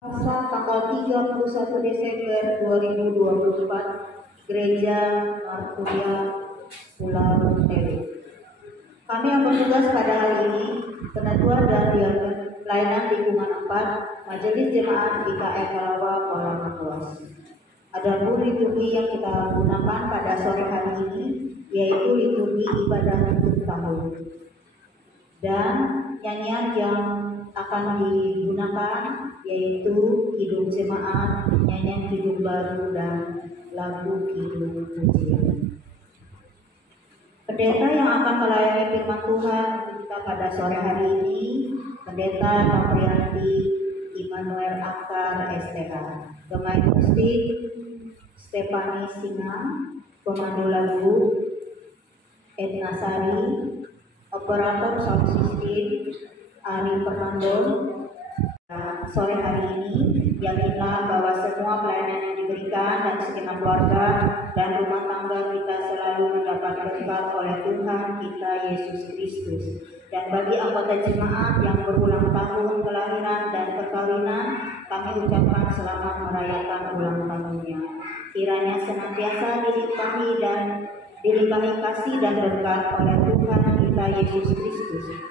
Selasa tanggal 31 Desember 2024, Gereja Marturia Pulau Tewe. Kami yang bertugas pada hari ini, penentuan dan pelayanan lingkungan 4, Majelis Jemaat IKF Kalawa Kuala Kapuas. Ada pun liturgi yang kita gunakan pada sore hari ini, yaitu liturgi ibadah tutup tahun. Dan nyanyian yang akan digunakan yaitu Hidup Jemaat, nyanyian hidup baru, dan lagu hidup pujian. Pendeta yang akan melayani firman Tuhan kita pada sore hari ini, Pendeta Noprianti Immanuel Akar STH, pemain musik Stefani Singa, pemandu lagu Edna Sari, operator sound system Ari Fernando. Sore hari ini yakinlah bahwa semua pelayanan yang diberikan dan segenap keluarga dan rumah tangga kita selalu mendapat berkat oleh Tuhan kita Yesus Kristus. Dan bagi anggota jemaat yang berulang tahun kelahiran dan perkawinan, kami ucapkan selamat merayakan ulang tahunnya. Kiranya senantiasa dilimpahi kasih dan berkat oleh Tuhan kita Yesus Kristus.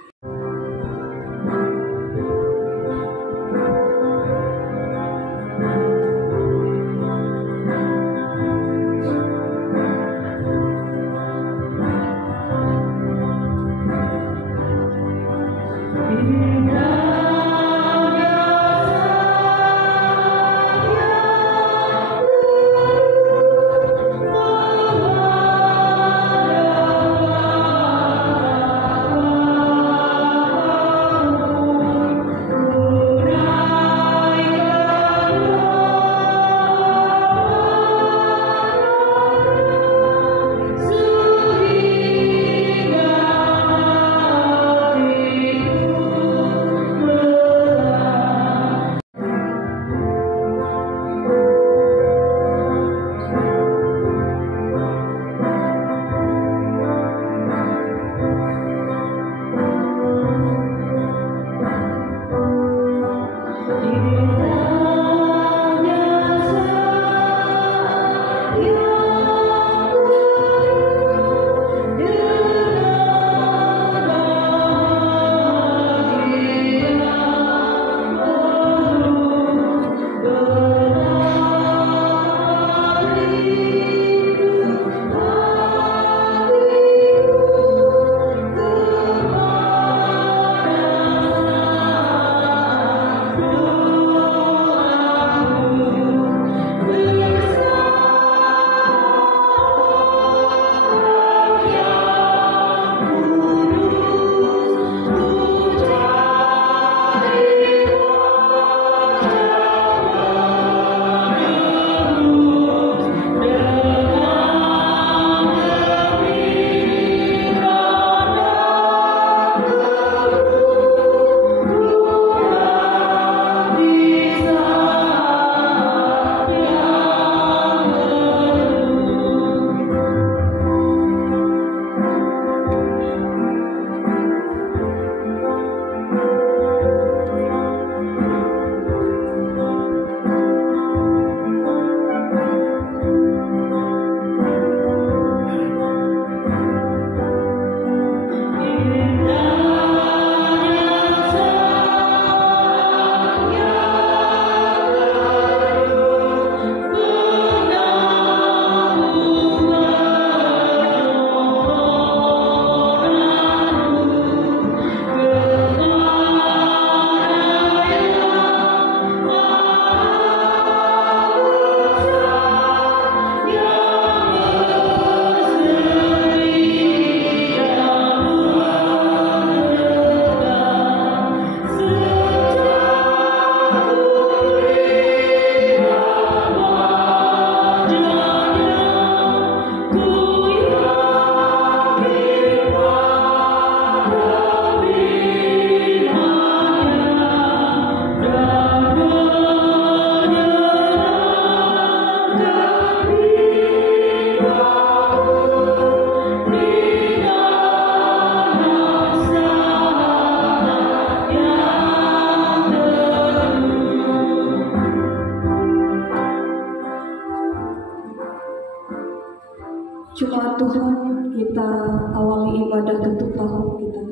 Jumat Tuhan, kita awali ibadah tutup tahun kita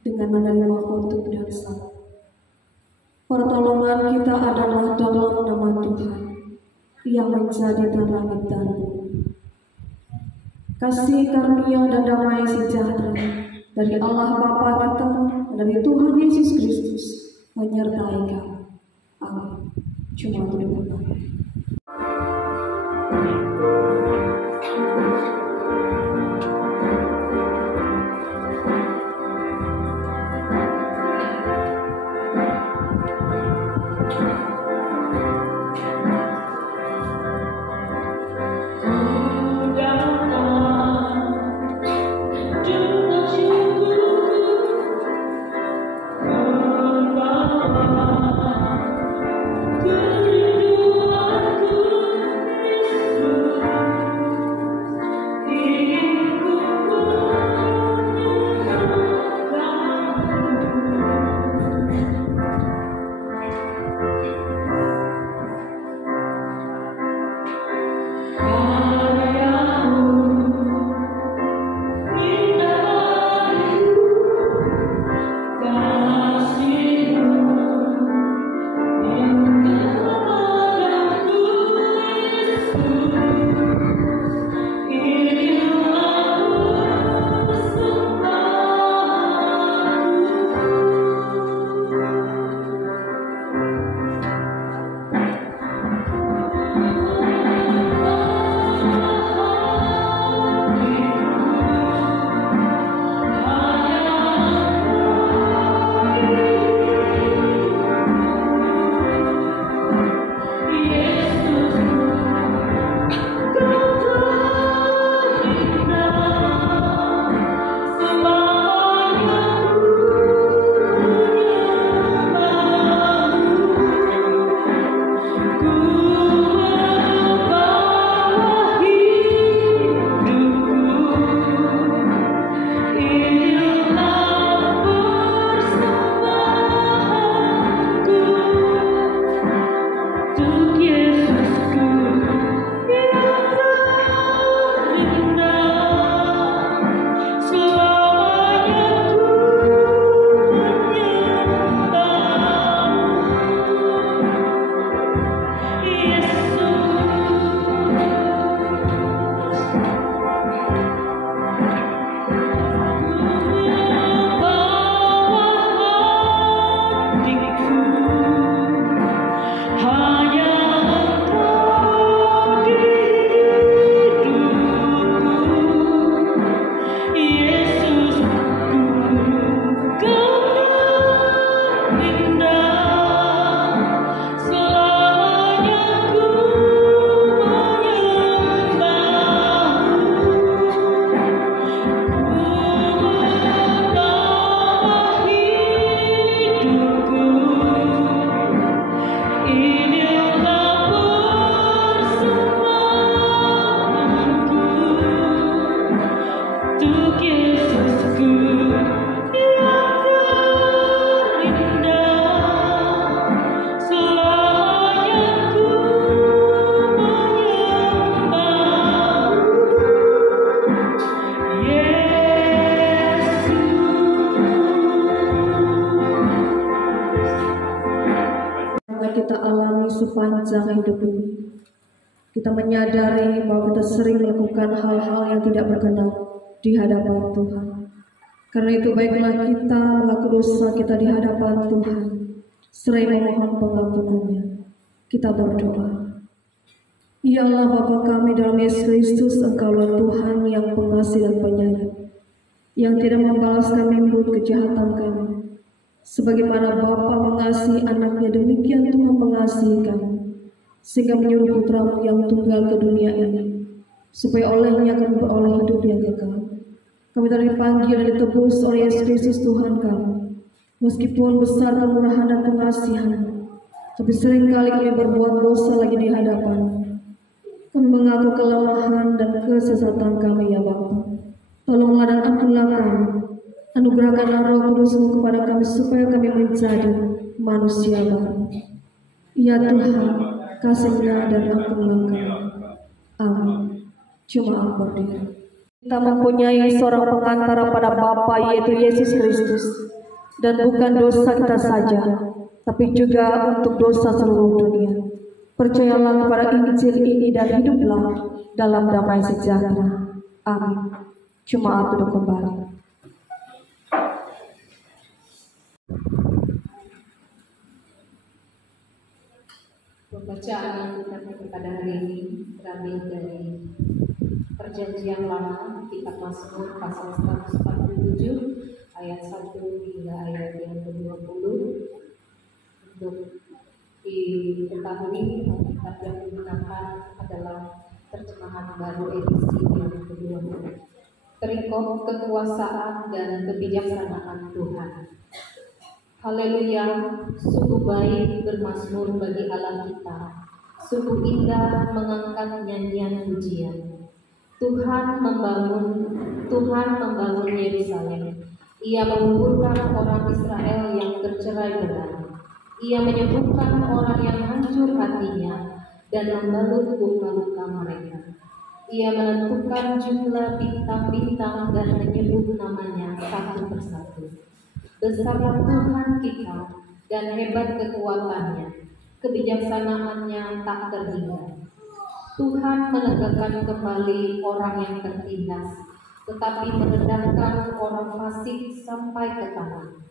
dengan menerima khotbah dan salam. Pertolongan kita adalah dalam nama Tuhan yang menjadikan langit dan bumi. Kasih karunia dan damai sejahtera dari Allah Bapa kita dan dari Tuhan Yesus Kristus menyertai kamu. Amin. Jumat Tuhan. Kita alami sepanjang hidup ini, kita menyadari bahwa kita sering melakukan hal-hal yang tidak berkenan di hadapan Tuhan. Karena itu baiklah kita mengaku dosa kita di hadapan Tuhan, sering memohon pengampunannya. Kita berdoa. Ya Allah Bapa kami dalam Yesus Kristus, Engkaulah Tuhan yang pengasih dan penyayang, yang tidak membalas kami menurut kejahatan kami. Sebagaimana Bapa mengasihi anaknya, demikian Tuhan mengasihi kami, sehingga menyuruh putramu yang tunggal ke dunia ini, supaya olehnya kami beroleh hidup yang kekal. Kami telah dipanggil dan ditebus oleh Yesus Kristus Tuhan kami. Meskipun besar kemurahan dan pengasihan, tapi seringkali kami berbuat dosa lagi di hadapan. Kami mengaku kelemahan dan kesesatan kami ya Bapa. Tolonglah dan ampunlah kami. Anugerahkanlah Roh Kudus-Mu kepada kami supaya kami menjadi manusia baru. Ya Tuhan, kasihlah dan ampunlah kami. Amin. Jemaat berdiri. Kita mempunyai seorang pengantara pada Bapa, yaitu Yesus Kristus, dan bukan dosa kita saja, tapi juga untuk dosa seluruh dunia. Percayalah kepada Injil ini dan hiduplah dalam damai sejahtera. Amin. Jemaat duduk kembali. Pembacaan kita pada hari ini terambil dari Perjanjian Lama, Kitab Mazmur pasal 147 ayat 1 hingga ayat yang ke-20. Untuk diketahui, kitab yang digunakan adalah terjemahan baru edisi yang ke-20. Perikop kekuasaan dan kebijaksanaan Tuhan. Haleluya, sungguh baik bermazmur bagi Allah kita, sungguh indah mengangkat nyanyian pujian. Tuhan membangun Yerusalem. Ia menguburkan orang Israel yang tercerai-berai. Ia menyembuhkan orang yang hancur hatinya dan membalut luka-luka mereka. Ia menentukan jumlah bintang-bintang dan menyebut namanya satu persatu. Besarlah Tuhan kita dan hebat kekuatannya, kebijaksanaannya tak terhingga. Tuhan menegakkan kembali orang yang tertindas, tetapi merendahkan orang fasik sampai ke tanah.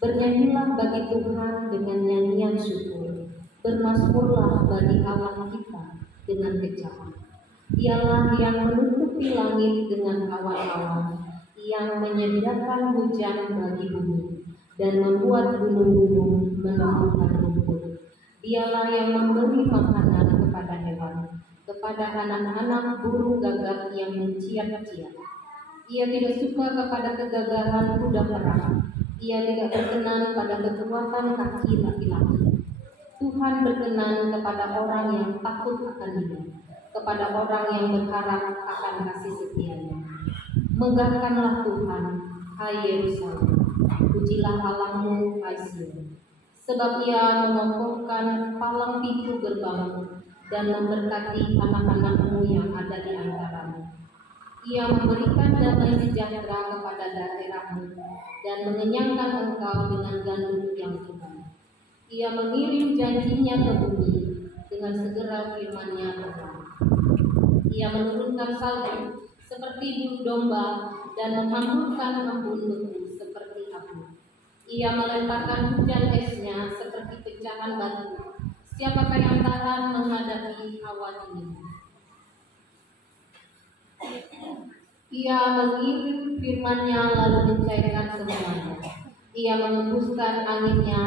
Bernyanyilah bagi Tuhan dengan nyanyian syukur, bermazmurlah bagi Allah kita dengan kecapan. Dialah yang menutupi langit dengan awan-awan, yang menyediakan hujan bagi bumi dan membuat gunung-gunung menumbuhkan rumput. Dialah yang memberi makanan kepada hewan, kepada anak-anak burung gagak yang menciat-ciat. Ia tidak suka kepada kegagahan kuda perang. Ia tidak berkenan pada kekuatan kaki laki-laki. Tuhan berkenan kepada orang yang takut akan Dia, kepada orang yang berharap akan kasih setianya. Megahkanlah Tuhan, hai Yerusalem, pujilah Allahmu, hai Sion. Sebab Ia mengokohkan palang pintu gerbangmu dan memberkati anak-anakmu yang ada di antaramu. Ia memberikan damai sejahtera kepada daerahmu dan mengenyangkan engkau dengan gandum yang tebal. Ia mengirim janjinya ke bumi, dengan segera firman-Nya terbang. Ia menurunkan salju seperti bulu domba dan menghamburkan embun beku seperti abu. Ia melemparkan hujan esnya seperti pecahan batu. Siapakah yang tahan menghadapi awan ini? Ia mengirim firman-Nya lalu mencairkan semuanya. Ia mengembuskan anginnya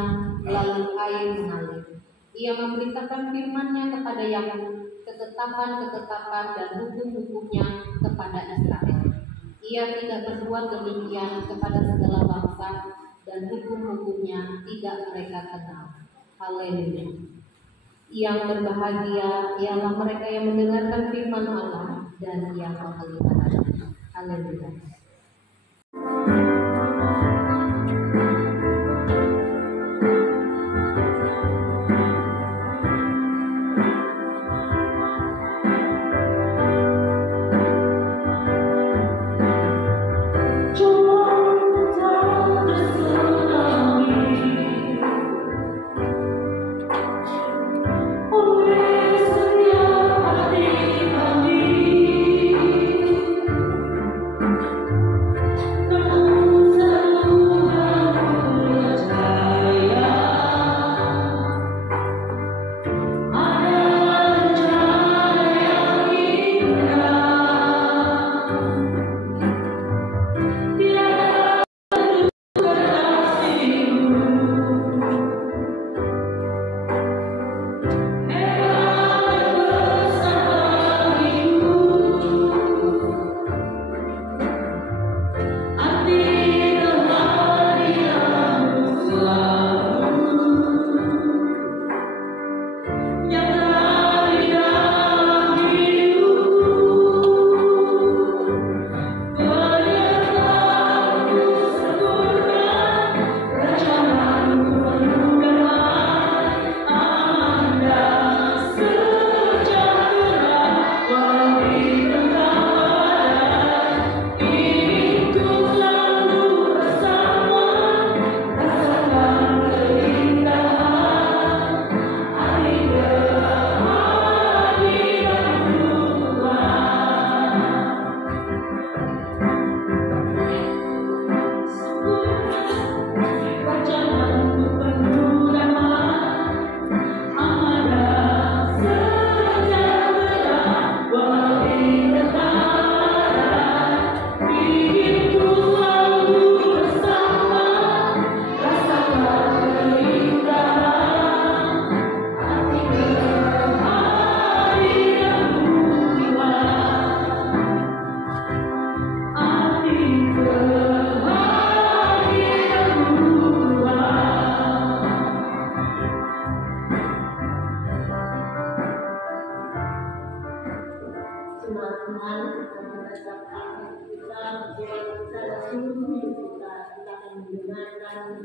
lalu air mengalir. Ia memberitakan firman-Nya kepada Yakub, ketetapan-ketetapan dan hukum-hukumnya kepada Israel. Ia tidak berbuat demikian kepada segala bangsa dan hukum-hukumnya tidak mereka kenal. Haleluya. Yang berbahagia ialah mereka yang mendengarkan firman Allah dan yang memeliharanya. Haleluya.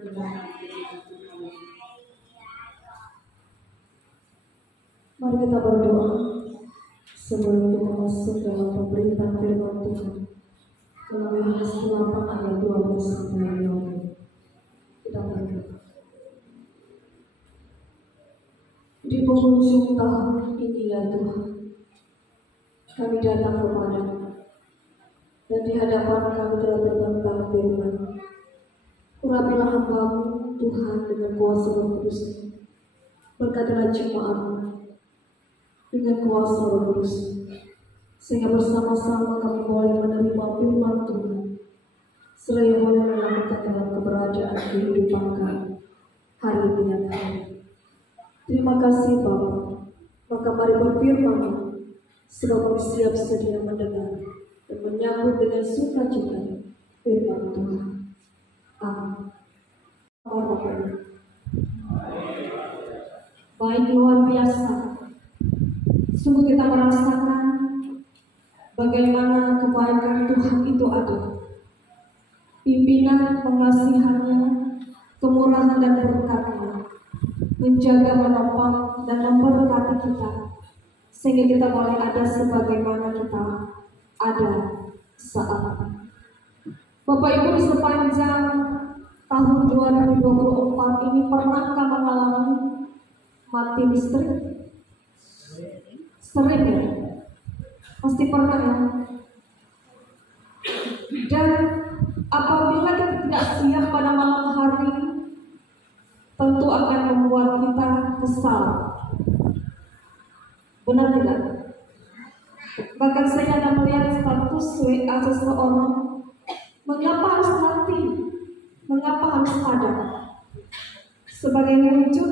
Mari kita berdoa sebelum kita masuk dalam pemberitaan firman Tuhan. Dalam Yohanes 8 ayat 12 sampai 20. Kita berdoa. Di penghujung tahun ini ya Tuhan, kami datang kepadamu dan di hadapan kami telah terbentang firman. Urapilah hamba-Mu Tuhan dengan kuasa Roh Kudus. Berkatilah jemaat-Mu dengan kuasa Roh Kudus, sehingga bersama-sama kami boleh menerima firman Tuhan, seraya boleh melakukan dalam keberadaan kehidupan kami hari demi hari. Terima kasih Bapa. Maka mari berfirman, sebab kami siap sedia mendengar dan menyambut dengan sukacita firman Tuhan. Amin. Baik, luar biasa. Sungguh kita merasakan bagaimana kebaikan Tuhan itu ada. Pimpinan pengasihannya, kemurahan dan berkat-Nya menjaga, menopang dan memberkati kita, sehingga kita boleh ada sebagaimana kita ada saat ini. Bapak Ibu, di sepanjang tahun 2024 ini pernahkah mengalami mati listrik? Sering ya? Pasti pernah ya? Dan apabila kita tidak siap pada malam hari, tentu akan membuat kita kesal. Benar tidak? Bahkan saya ada melihat status WA seseorang, mengapa harus mati? Mengapa harus padam? Sebagai wujud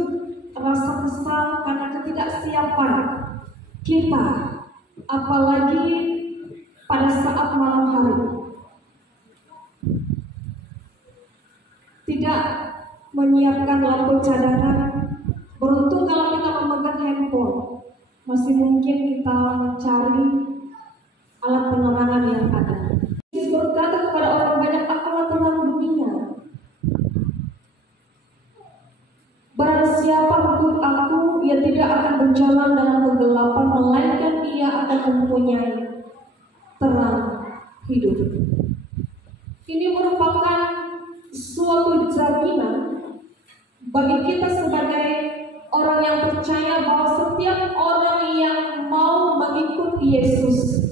rasa kesal karena ketidaksiapan kita, apalagi pada saat malam hari. Tidak menyiapkan lampu cadangan. Beruntung kalau kita memegang handphone, masih mungkin kita mencari alat penerangan yang ada. Yesus berkata kepada orang banyak, "Akulah terang dunia. Barang siapa mengikut Aku, ia tidak akan berjalan dalam kegelapan, melainkan ia akan mempunyai terang hidup." Ini merupakan suatu jaminan bagi kita sebagai orang yang percaya bahwa setiap orang yang mau mengikuti Yesus,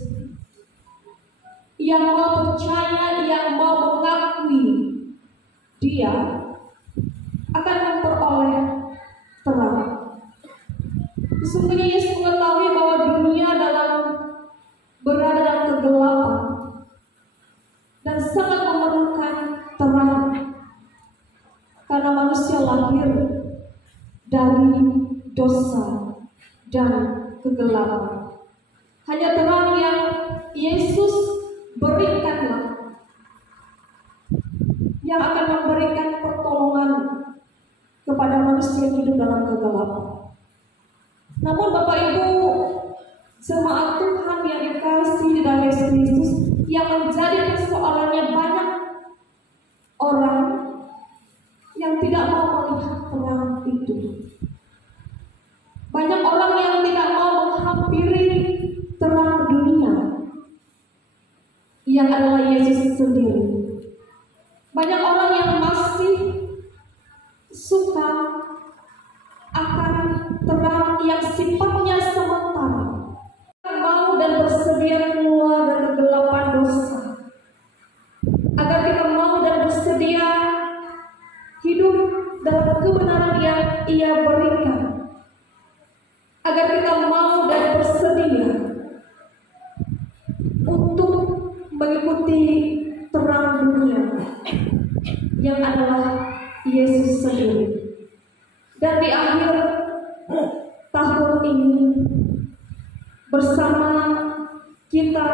yang mau percaya, yang mau mengakui Dia, akan memperoleh terang. Sesungguhnya Yesus mengetahui bahwa dunia berada dalam kegelapan dan sangat memerlukan terang, karena manusia lahir dari dosa dan kegelapan. Hanya terang yang Yesus berikanlah yang akan memberikan pertolongan kepada manusia yang hidup dalam kegelapan. Namun Bapak Ibu, jemaat Tuhan yang dikasihi di dalam Yesus Kristus, yang menjadi persoalannya banyak orang yang tidak mau melihat terang itu. Banyak orang yang tidak mau menghampiri terang dunia, yang adalah Yesus sendiri. Banyak orang yang masih suka akan terang yang sifatnya sementara, mau dan bersedia keluar dari kegelapan dosa, agar kita mau dan bersedia hidup dalam kebenaran yang Ia berikan, agar kita mau dan bersedia untuk mengikuti terang dunia yang adalah Yesus sendiri. Dan di akhir tahun ini, bersama kita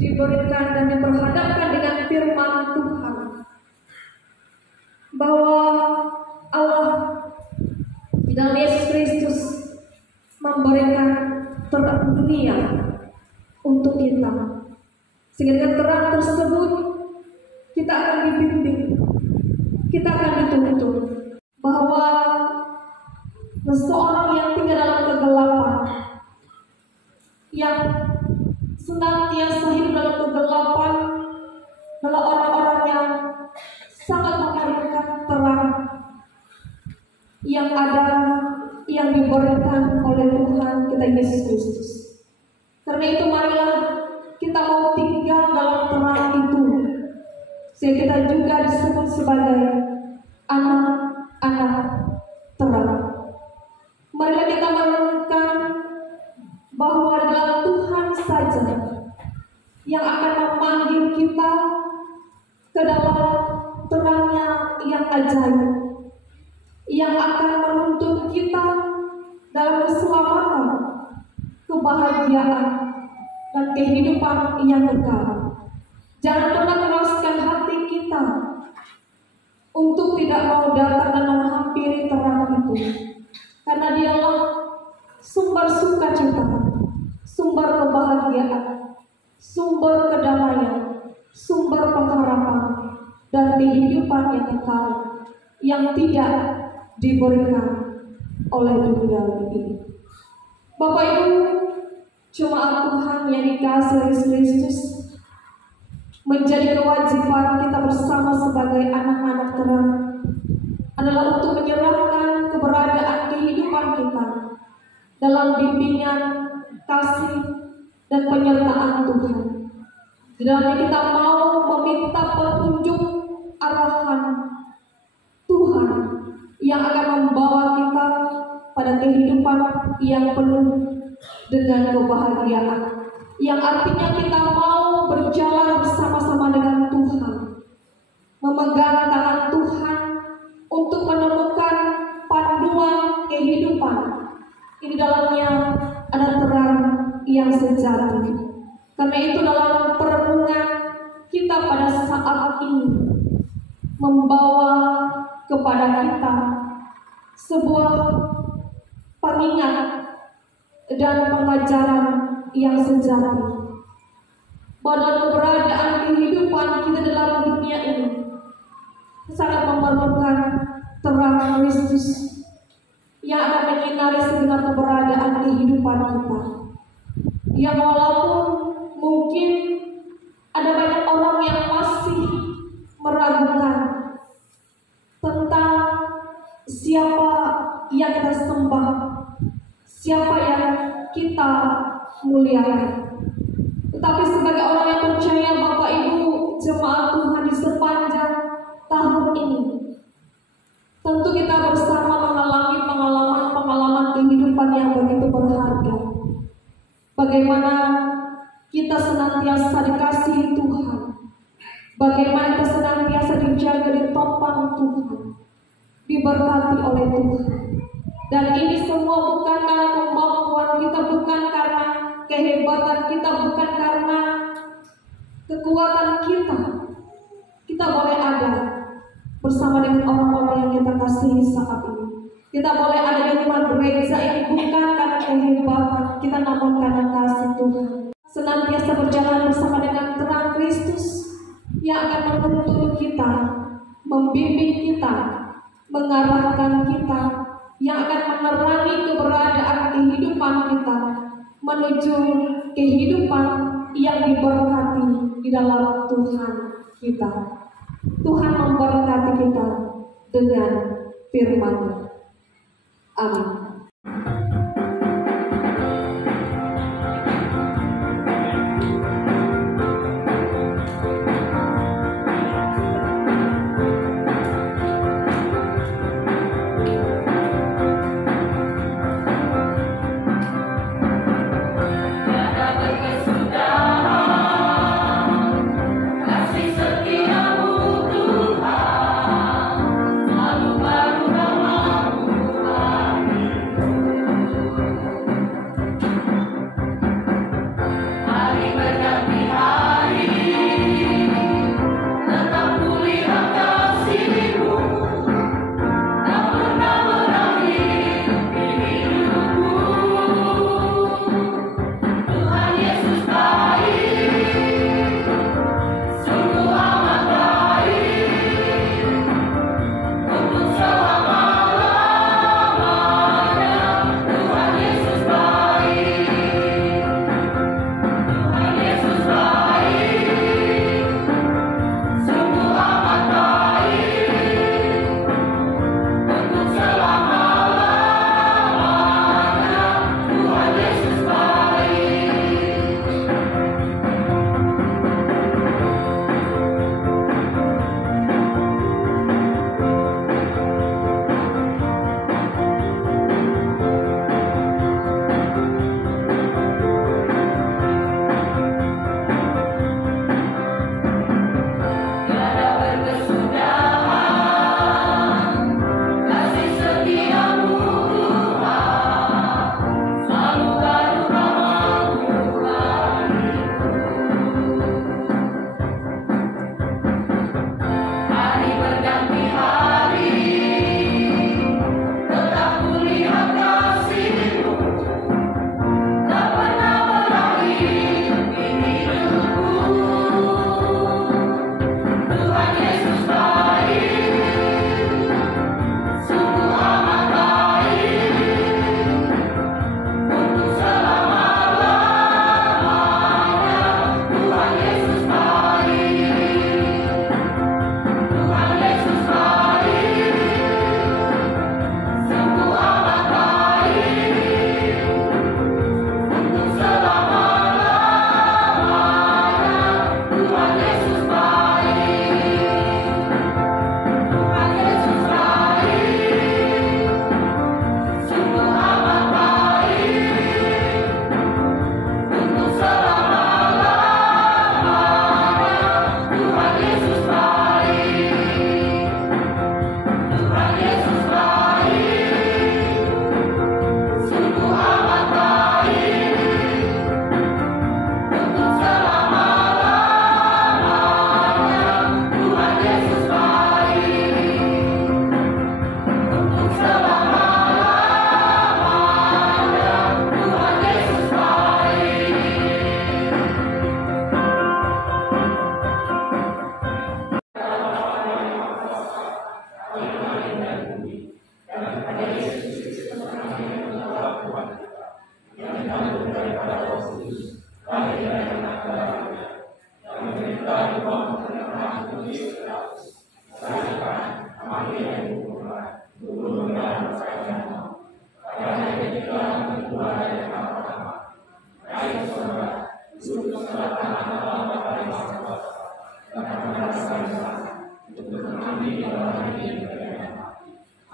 diberikan dan diperhadapkan dengan firman Tuhan, bahwa Allah dan Yesus Kristus memberikan terang dunia untuk kita, sehingga dengan terang tersebut kita akan dibimbing, kita kita akan dituntut bahwa seseorang yang tinggal dalam kegelapan, yang senantiasa hidup dalam kegelapan, adalah orang-orang yang sangat memerlukan terang yang ada, yang diberikan oleh Tuhan kita Yesus Kristus. Karena itu marilah kita mau tinggal dalam terang itu, sehingga kita juga disebut sebagai anak-anak terang. Marilah kita merenungkan bahwa adalah Tuhan saja yang akan memanggil kita ke dalam terangnya yang ajaib, yang akan menuntut kita dalam keselamatan, kebahagiaan, dan kehidupan yang kekal. Jangan pernah keraskan hati kita untuk tidak mau datang dan menghampiri terang itu, karena dialah sumber sukacita, sumber kebahagiaan, sumber kedamaian, sumber pengharapan, dan kehidupan yang kekal yang tidak diberikan oleh dunia ini. Bapak Ibu, jemaat Tuhan yang dikasihi Kristus, menjadi kewajiban kita bersama sebagai anak-anak terang adalah untuk menyerahkan keberadaan kehidupan kita dalam bimbingan, kasih, dan penyertaan Tuhan. Di dalamnya kita mau meminta petunjuk arahan Tuhan yang akan membawa kita pada kehidupan yang penuh dengan kebahagiaan, yang artinya kita mau berjalan bersama-sama dengan Tuhan, memegang tangan Tuhan untuk menemukan panduan kehidupan. Ini dalamnya ada terang yang sejati. Karena itu dalam perenungan kita pada saat ini membawa kepada kita sebuah pengingat dan pengajaran yang sejati, bahwa dalam keberadaan kehidupan kita dalam dunia ini sangat memerlukan terang Kristus yang akan menyinari segenap keberadaan kehidupan kita. Yang walaupun mungkin ada banyak orang yang masih meragukan tentang siapa yang kita sembah, siapa yang kita muliakan. Tetapi sebagai orang yang percaya, Bapak Ibu jemaat Tuhan, di sepanjang tahun ini tentu kita bersama mengalami pengalaman kehidupan yang begitu berharga. Bagaimana kita senantiasa dikasihi Tuhan, bagaimana kita senantiasa dijaga, ditopang Tuhan, diberkati oleh Tuhan. Dan ini semua bukan karena kemampuan kita, bukan karena kehebatan kita, bukan karena kekuatan kita. Kita boleh ada bersama dengan orang-orang yang kita kasihi saat ini. Kita boleh ada di rumah gereja ini bukan karena kehebatan kita, namun karena kasih Tuhan. Senantiasa berjalan bersama dengan terang Kristus yang akan menuntun kita, membimbing kita, mengarahkan kita, yang akan menerangi keberadaan kehidupan kita menuju kehidupan yang diberkati di dalam Tuhan kita. Tuhan memberkati kita dengan firman-Nya. Amin. Tuhan, selalu baru namamu Tuhan.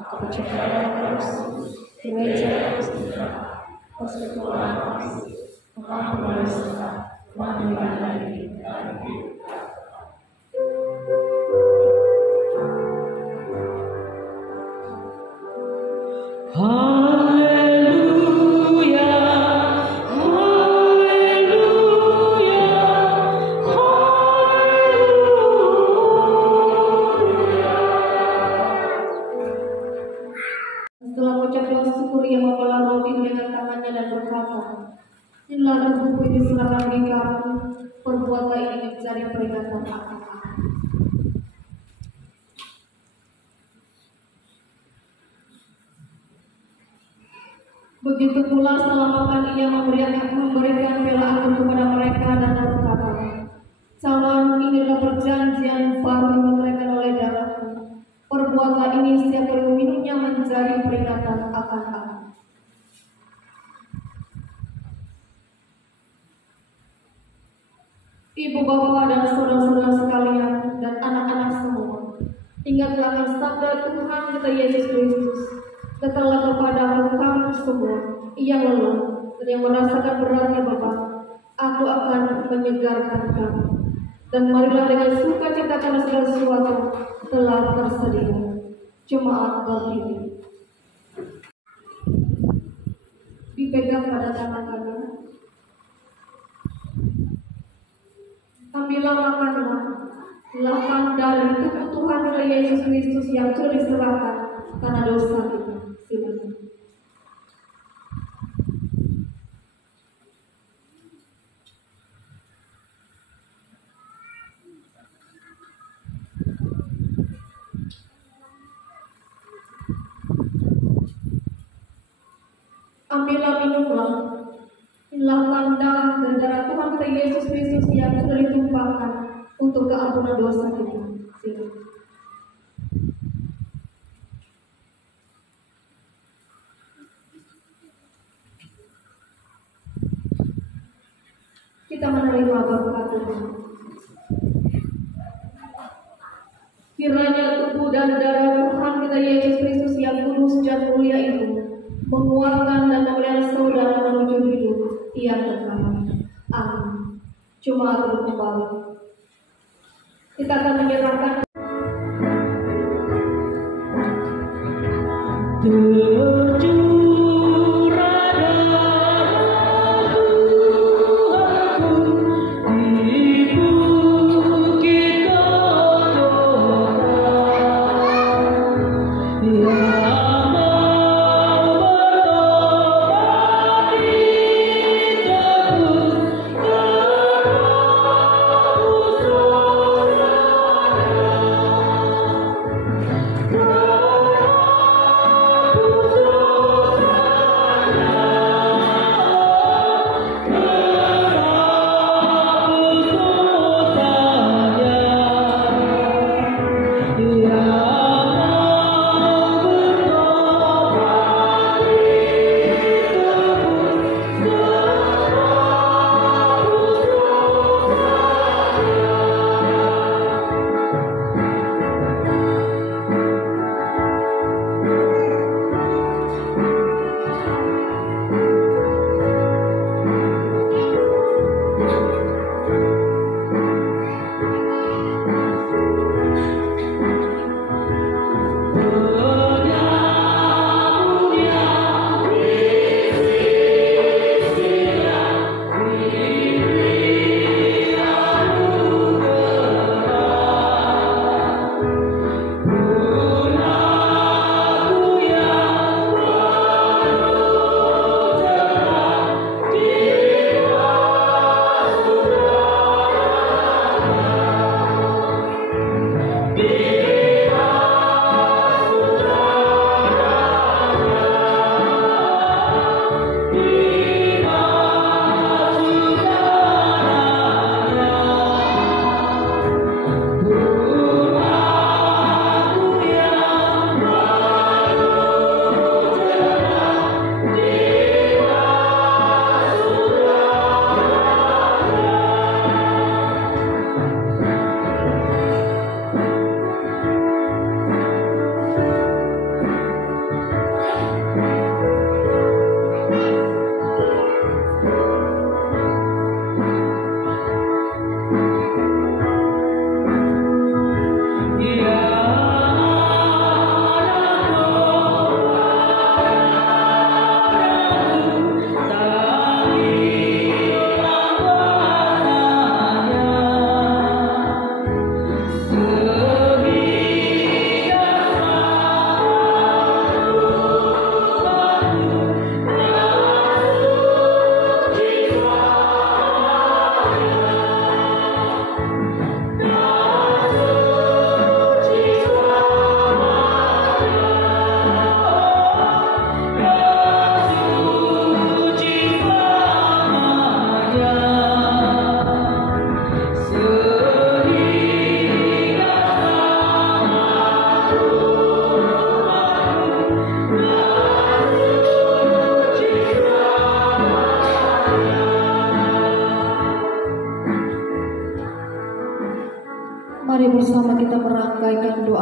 Aku percaya terus gereja persekutuan pengampunan dosa, pengampunan dan hidup. Haleluya, haleluya, haleluya. Setelah mengucapkan syukur, ia membelah roti dengan tangannya dan berkata, inilah tubuhku yang diserahkan bagi kamu, perbuatlah ini menjadi peringatan akan aku. Begitu pula setelah makan ia memberikan piala anggur kepada mereka dan berkata, "Cawan inilah perjanjian baru yang diberikan oleh darahku. Perbuatlah ini setiap kali meminumnya menjadi peringatan akan aku." Ibu bapak dan saudara-saudara sekalian dan anak-anak semua, ingatlah akan sabda Tuhan kita Yesus Kristus. Katakanlah kepada kamu semua yang lelah dan yang merasakan beratnya beban, aku akan menyegarkan kamu. Dan marilah dengan sukacita karena segala sesuatu telah tersedia. Jemaat berdiri, dipegang pada tangan kanan. Ambillah makanlah, lapan dari tubuh Tuhan kita Yesus Kristus yang telah diserahkan karena dosa kita. Silakan. Ambillah minumlah, inilah tanda dan darah Tuhan kita Yesus Kristus yang sudah ditumpahkan untuk keampunan dosa kita. Silakan. Kita menerima berkat Tuhan. Kiranya tubuh dan darah Tuhan kita Yesus Kristus yang kudus dan mulia itu menguatkan dan memelihara saudara menuju hidup yang kekal. Amin. Jemaat kembali. Kita akan menyerahkan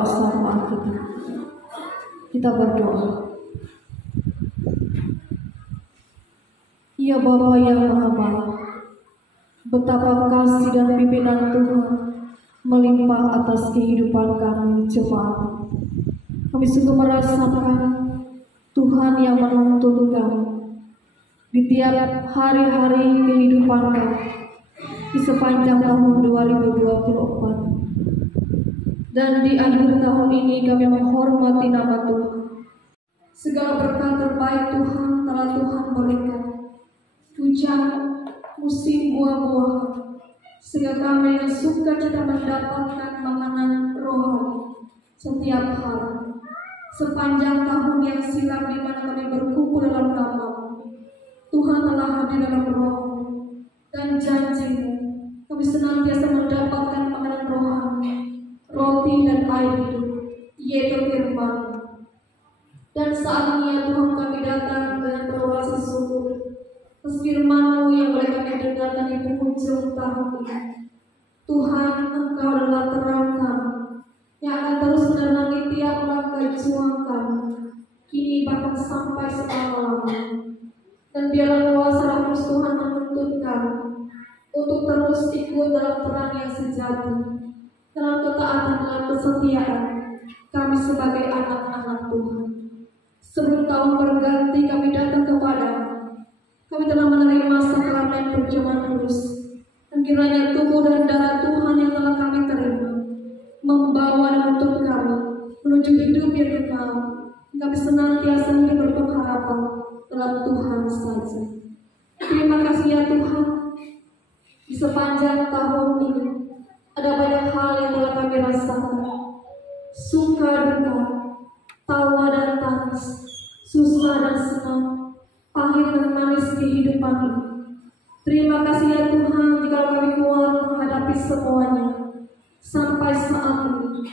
doa syafaat kita. Kita berdoa. Ya Bapa yang Maha Baik, betapa kasih dan pimpinan Tuhan melimpah atas kehidupan kami jemaat. Kami sungguh merasakan Tuhan yang menuntun kami di tiap hari-hari kehidupan kami di sepanjang tahun 2024. Dan di akhir tahun ini kami menghormati nama Tuhan. Segala berkat terbaik Tuhan telah Tuhan berikan. Hujan, musim buah-buahan, sehingga kami yang suka kita mendapatkan makanan rohani setiap hari. Sepanjang tahun yang silam di mana kami berkumpul dalam nama-Mu, Tuhan telah hadir dalam roh dan janji-Mu. Kami senantiasa mendapatkan makanan rohani, roti dan air hidup, yaitu firman. Dan saat ini ya Tuhan, kami datang dengan berorasi syukur atas firman-Mu yang boleh kami dengarkan di penghujung tahun ini. Tuhan, Engkau adalah terang kami yang akan terus menerangi tiap langkah juang kami, kini bahkan sampai selama-lamanya. Dan biarlah kuasa Roh Kudus Tuhan menuntun kami untuk terus ikut dalam perang yang sejati, dalam ketaatan, dalam kesetiaan kami sebagai anak-anak Tuhan. Sebelum tahun berganti kami datang kepada-Mu. Kami telah menerima sakramen perjamuan kudus, dan kiranya tubuh dan darah Tuhan yang telah kami terima membawa dan menuntun kami menuju hidup yang kekal. Kami senantiasa hidup berpengharapan dalam Tuhan saja. Terima kasih ya Tuhan. Di sepanjang tahun ini ada banyak hal yang telah kami rasakan, suka duka, tawa dan tangis, susah dan senang, pahit dan manis kehidupan ini. Terima kasih ya Tuhan jika kami kuat menghadapi semuanya sampai saat ini.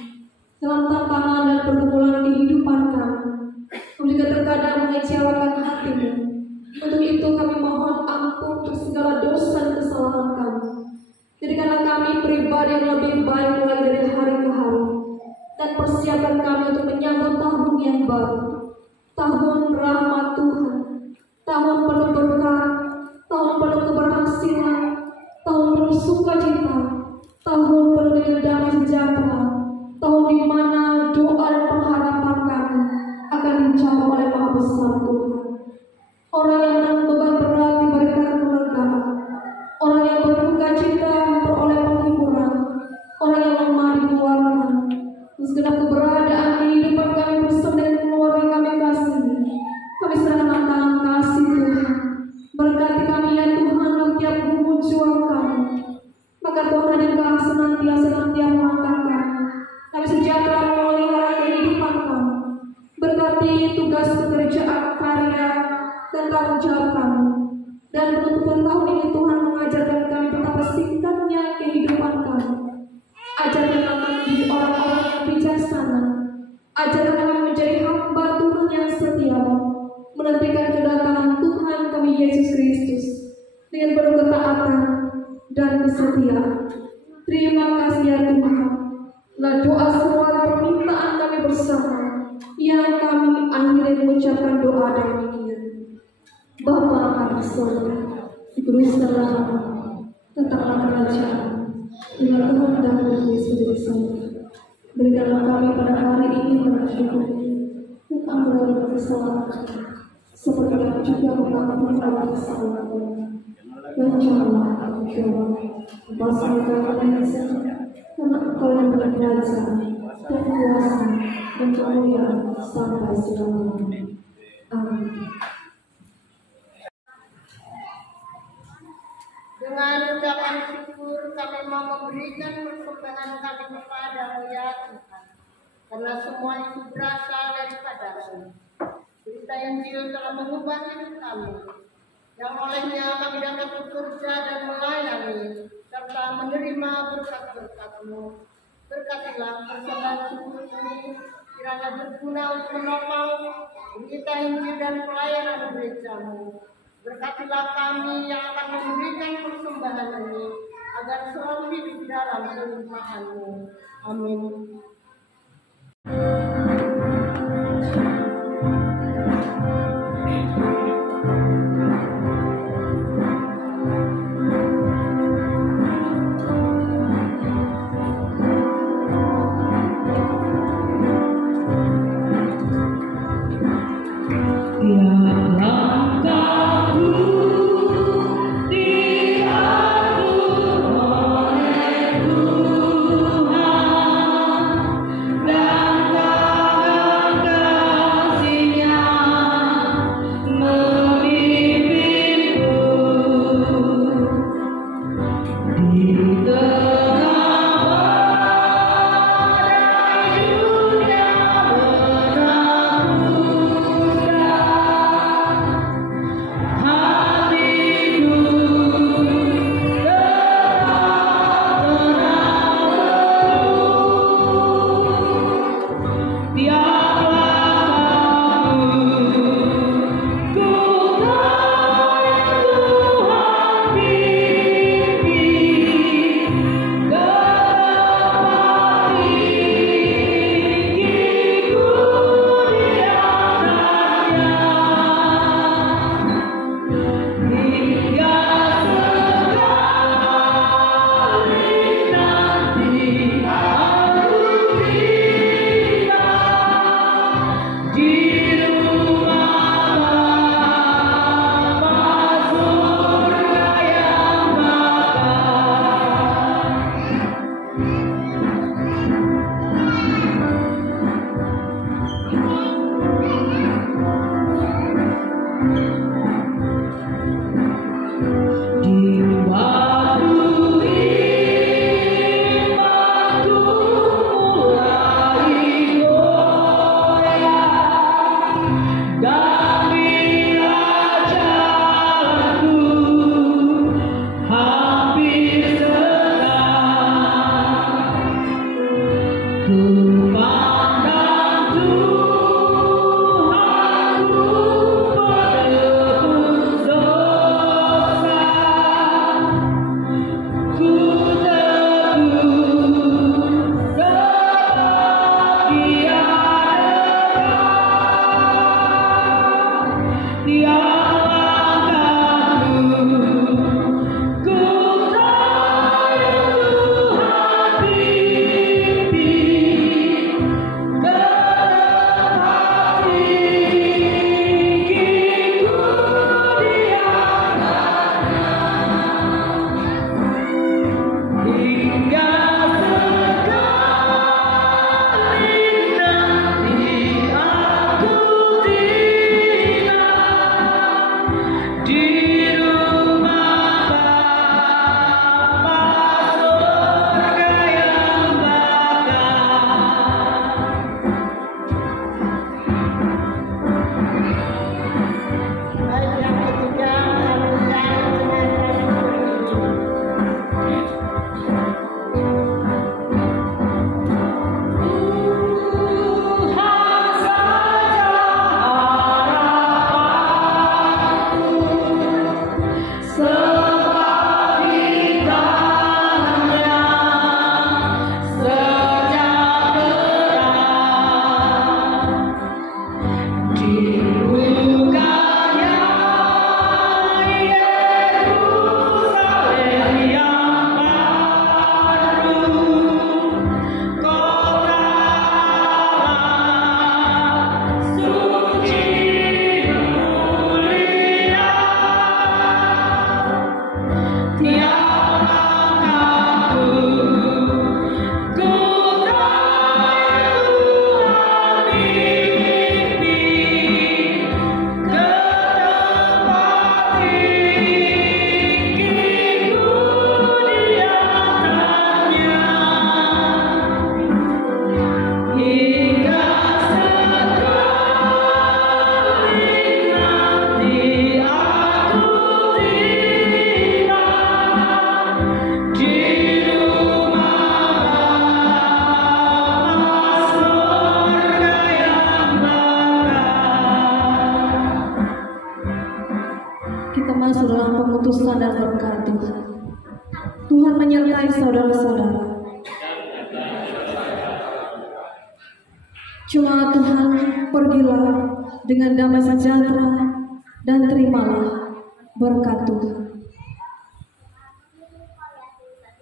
Dalam tantangan dan pergumulan kehidupan kami, kami juga terkadang mengecewakan hati-Mu. Untuk itu kami mohon ampun untuk segala dosa dan kesalahan kami. Jadikanlah kami pribadi yang lebih baik mulai dari hari ke hari, dan persiapan kami untuk menyambut tahun yang baru, tahun rahmat Tuhan, tahun penuh berkah, tahun penuh keberhasilan, tahun penuh sukacita, tahun penuh dengan damai sejahtera, tahun di mana doa dan pengharapan kami akan dijawab oleh Maha Besar Tuhan. Orang yang menanggung beban berat diberikan kemerdekaan, orang yang berduka cita memperoleh penghiburan, orang yang lemah dikuatkan. Segenap keberadaan kehidupan kami bersama dengan keluarga kami kasihi, kami serahkan tangan kasih Tuhan. Berkati kami ya Tuhan dalam tiap gumul juang kami. Maka Tuhan hadirkan senantiasa dalam tiap langkah kami. Kami sejahtera memelihara kehidupan kami. Berkati tugas pekerjaan, karya, dan tanggung jawab kami. Dan penutupan tahun ini Tuhan mengajarkan kami betapa singkatnya kehidupan kami. Ajarkan kami menjadi orang-orang yang bijaksana. Ajarkan kami menjadi hamba Tuhan yang setia, menantikan kedatangan Tuhan kami Yesus Kristus dengan penuh ketaatan dan kesetiaan. Terima kasih ya Tuhan. Lah doa semua permintaan kami bersama yang kami akhiri mengucapkan doa demikian. Bapa kami surga, dikuduskanlah namamu, datanglah kerajaan, dengan kehendak-Mu seperti di surga. Berikanlah kami pada hari ini bersyukur, dan ampunilah kesalahan kami, seperti yang juga mengampuni orang kesalahan kami. Dan janganlah kami coba mempersulit kami saja, karena Engkau yang berkerajaan dan kuasa dan kemuliaan sampai selama-lamanya. Amin. Dengan ucapan syukur kami mau memberikan persembahan kami kepada-Mu ya Tuhan, karena semua itu berasal daripada-Mu. Berita Injil telah mengubah hidup kami, yang olehnya kami dapat bekerja dan melayani serta menerima berkat-berkat-Mu. Berkatilah persembahan syukur ini, kiranya berguna untuk menopang berita Injil dan pelayanan gereja-Mu. Berkatilah kami yang akan memberikan persembahan ini, agar selalu hidup dalam kelimpahan-Mu. Amin. masuk dalam pengutusan dan berkat Tuhan. Tuhan menyertai saudara-saudara. Cuma Tuhan, pergilah dengan damai sejahtera dan terimalah berkat Tuhan.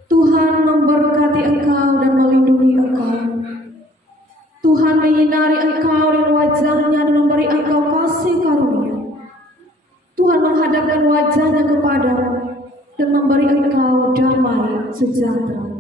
Tuhan memberkati engkau dan melindungi engkau. Tuhan menyinari engkau dengan wajah-Nya dan memberi engkau kasih karunia. Tuhan menghadapkan wajah-Nya kepadamu dan memberi engkau damai sejahtera.